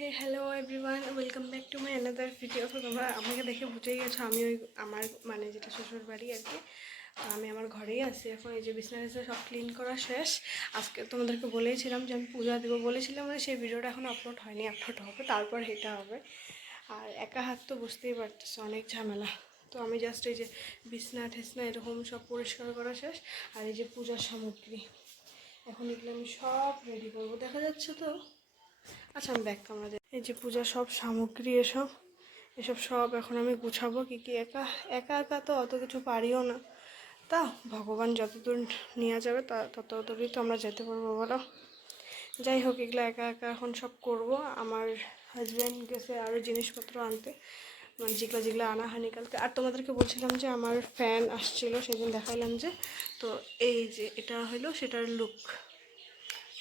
Hey hello everyone, welcome back to my another video. তো তোমরা আমাকে দেখে বুঝেই গেছো আমি আমার যেটা শ্বশুর বাড়ি আর কি। তো আমি আমার ঘরেই আছি এখন। এই যে বিছানা সব ক্লিন করা শেষ। আজকে তোমাদেরকে বলেইছিলাম যে আমি পূজা দেবো বলেছিলাম, সেই ভিডিওটা এখন আপলোড হয়নি, আপলোড হবে তারপর এটা হবে। আর একা হাত তো বুঝতেই পারতেছে অনেক ঝামেলা। তো আমি জাস্ট এই যে বিছনা ঠেসনা এরকম সব পরিষ্কার করা শেষ। আর এই যে পূজার সামগ্রী এখন এগুলো আমি সব রেডি করবো, দেখা যাচ্ছে তো। আচ্ছা আমি ব্যাক ক্যামেরা দিই। এই যে পূজার সব সামগ্রী এসব সব এখন আমি গুছাবো। কি একা একা একা তো অত কিছু পারিও না, তা ভগবান যতদূর নিয়ে যাবে তত দূরই তো আমরা যেতে পারবো বলো। যাই হোক, এগুলো একা একা এখন সব করব। আমার হাজব্যান্ড গেছে আরও জিনিসপত্র আনতে, মানে যেগুলো আনা হয়নি কালকে। আর তোমাদেরকে বলছিলাম যে আমার ফ্যান আসছিল, সেদিন দেখাইলাম যে। তো এই যে এটা হলো সেটার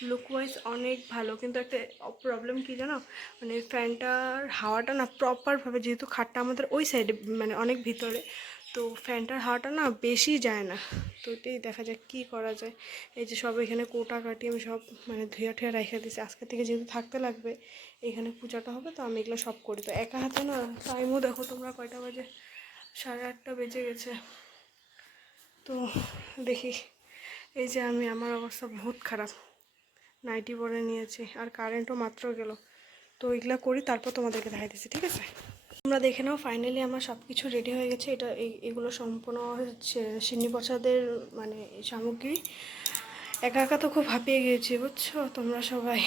লুক ওয়াইজ অনেক ভালো, কিন্তু একটা প্রবলেম কী জানো, মানে ফ্যানটার হাওয়াটা না প্রপারভাবে, যেহেতু খাটটা আমাদের ওই সাইডে মানে অনেক ভিতরে, তো ফ্যানটার হাওয়াটা না বেশি যায় না। তো এটাই দেখা যাক কী করা যায়। এই যে সব এখানে কোটা কাটি আমি সব মানে ধুয়া ঠুয়া রেখে দিয়েছি, আজকে থেকে যেহেতু থাকতে লাগবে, এখানে পূজাটা হবে, তো আমি এগুলো সব করি। তো একা হাতে না, টাইমও দেখো তোমরা কয়টা বাজে, 8:30 বেজে গেছে। তো দেখি, এই যে আমার অবস্থা বহুত খারাপ, নাইটি পরে নিয়েছি আর কারেন্টও মাত্র গেল। তো এগুলো করি, তারপর তোমাদেরকে দেখাই দিচ্ছি, ঠিক আছে? তোমরা দেখে নাও, ফাইনালি আমার সব কিছু রেডি হয়ে গেছে। এগুলো সম্পূর্ণ হচ্ছে সিন্নি প্রসাদের মানে সামগ্রী। একা একা তো খুব হাঁপিয়ে গিয়েছি বুঝছো তোমরা সবাই।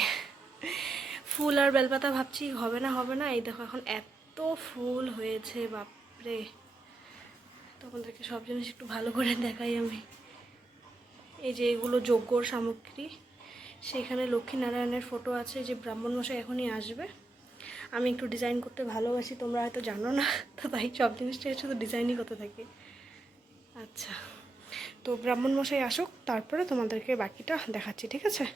ফুল আর বেলপাতা ভাবছি হবে না, এই দেখো এখন এত ফুল হয়েছে বাপরে। তোমাদেরকে সব জিনিস একটু ভালো করে দেখাই আমি। এই যে এগুলো যজ্ঞর সামগ্রী, সেখানে লক্ষ্মীনারায়ণের ফটো আছে, যে ব্রাহ্মণ মশাই এখনই আসবে। আমি একটু ডিজাইন করতে ভালোবাসি, তোমরা হয়তো জানো না, তো তাই সব জিনিসটা শুধু ডিজাইনই করতে থাকি। আচ্ছা, তো ব্রাহ্মণ মশাই আসুক, তারপরে তোমাদেরকে বাকিটা দেখাচ্ছি, ঠিক আছে?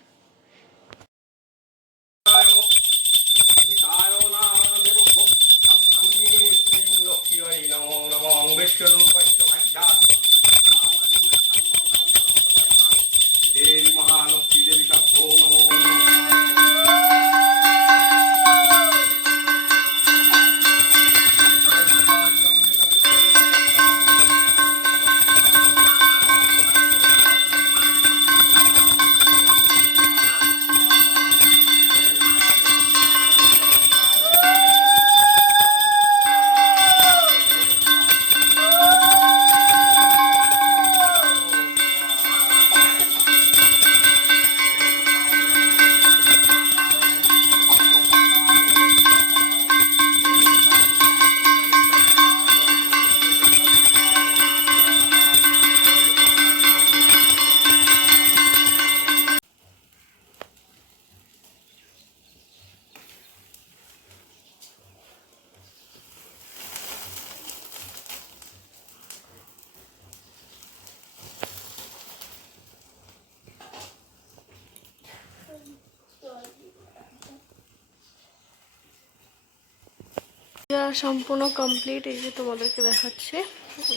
সম্পূর্ণ কমপ্লিট, এই যে তোমাদেরকে দেখাচ্ছে।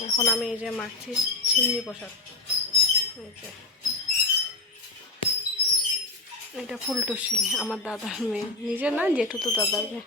এখন আমি এই যে মাখছি সিন্নি প্রসাদ। এই যে এটা ফুলটুসি, আমার দাদার মেয়ে, নিজে না জেঠু তো দাদার মেয়ে।